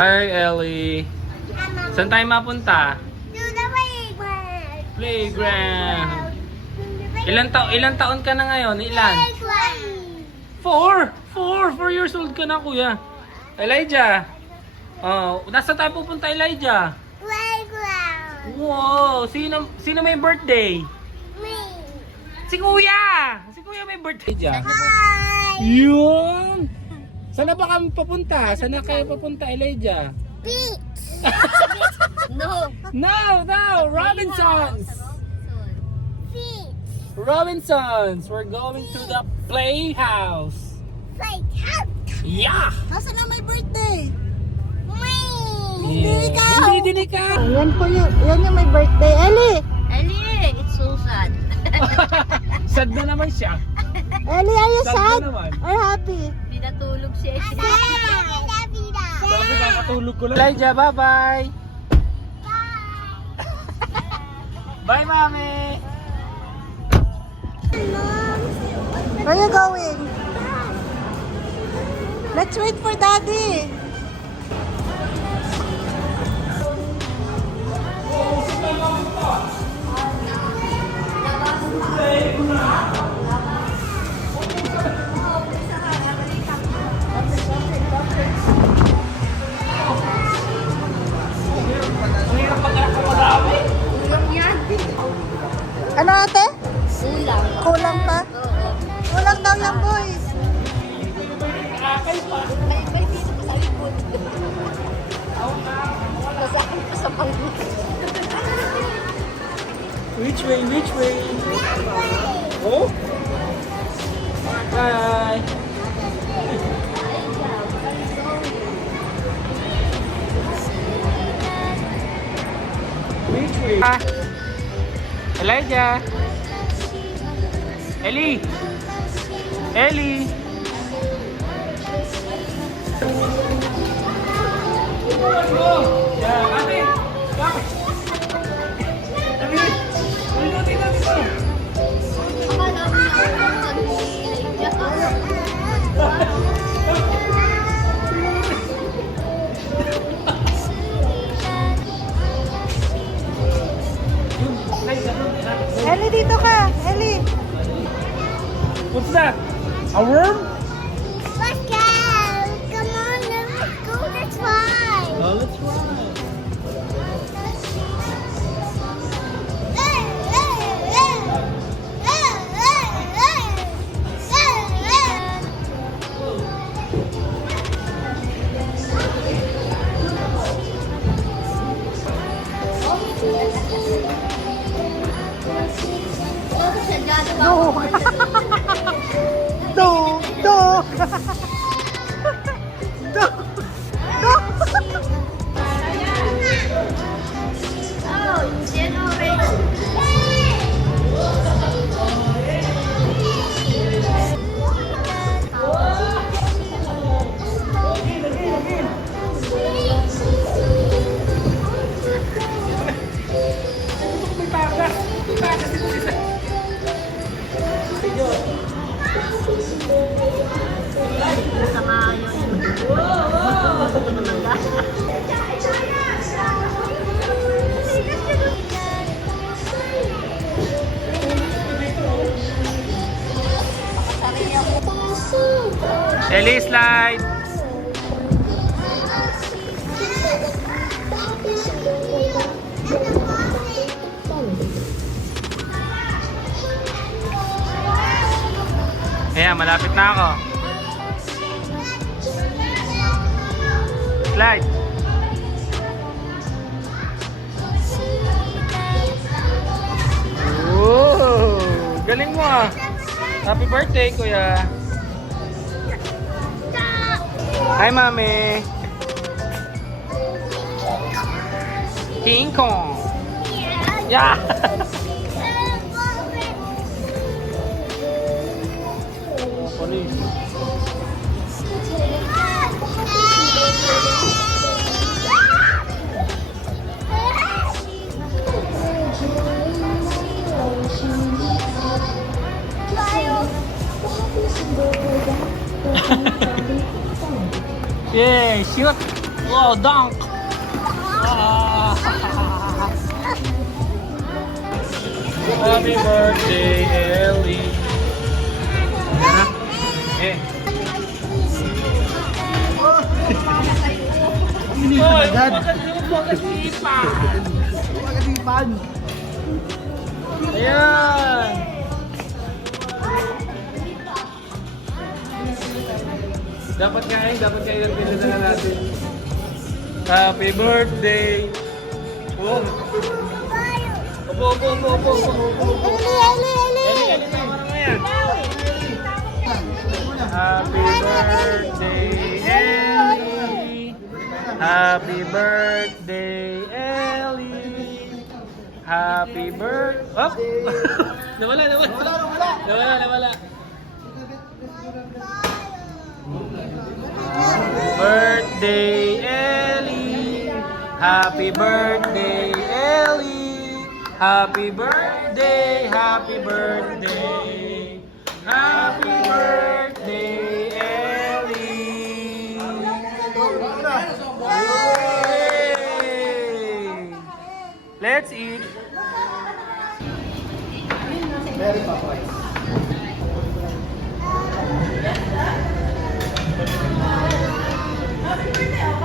Hi, Ellie. Saan tayo mapunta? To the playground. Playground. Ilan taon ka na ngayon? Ilan? Playground. 4 years old ka na, kuya. Elijah. Oh, nasa tayo pupunta, Elijah? Playground. Wow, sino may birthday? Me. Si kuya. Si kuya may birthday dyan. Hi. Yun. Saan na ba kami papunta? Saan na kayo papunta, Elijah? Beach. No. No, Robinsons. Beach. Robinsons. We're going to the playhouse. Playhouse. Yeah. Nasaan na may birthday? Me. Yeah. Hindi din ikaw. Yan po yun. Yan yung may birthday. Ellie! Ellie, it's so sad. Sad na naman siya. Ellie, are you Sad sad? na naman. Or happy? Pinatulog siya. Sabi kakatulog ko lang. Elijah, bye-bye. Bye, mami. Where are you going? Let's wait for daddy. Ano ate? Kulang. Kulang pa? Oo. Kulang daw yan boys. May dito pa sa likod. Masakit pa sa pangit. Which way? Oh? Bye. Which way? Elijah. Ellie. Yeah, ate. Bakit? Dito. Akala mo na ako Ellie, dito ka. Ellie. What's that? A worm? Let's go. Come on, let's go this way. Oh, let's try. No. No. No. No. No. Masama yun. Ellie, slide. Ayan, malapit na ako. Slide. Whoa! Galing mo ah. Happy birthday, kuya. Hi, mami. King Kong. Yeah. Police. Yeah, shoot. Oh, dunk! Ah. Happy birthday, Ellie! Ha? Eh. Oy, Pagkatipan. Ayan! Dapat kain na natin. Happy birthday! Oh. Opo. Eli, tama na nga yan. Happy birthday, Ellie! Happy birthday, Ellie! Happy birthday... Oh! Nawala. Birthday, Ellie! Happy birthday, Ellie! Happy birthday, happy birthday! Happy birthday, Ellie! Yay! Let's eat! Very papa. Happy birthday.